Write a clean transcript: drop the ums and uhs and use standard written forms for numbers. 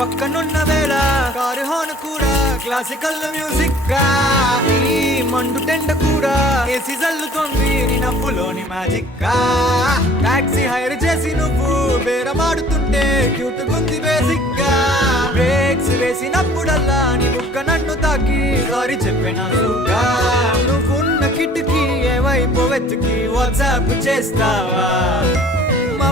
పక్కనున్న వేళ car horn కూడా క్లాసికల్ మ్యూజిక్ గా ఈ మండు టెండ కూడా ఏసీ జల్లుతోంది నీ నవ్వులోని మ్యాజిక్ గా టాక్సీ హైర్ చేసి నువ్వు బేరమాడుతుంటే క్యూట్ గుంది బేసిక్ గా బ్రేక్స్ వేసినప్పుడల్లా నీ బుక్క నన్ను తాకి సారీ చెప్పిన సుగా నువ్వున్న కిటికీ ఏ వైపు వెతికి వాట్సాప్ చేస్తావా మా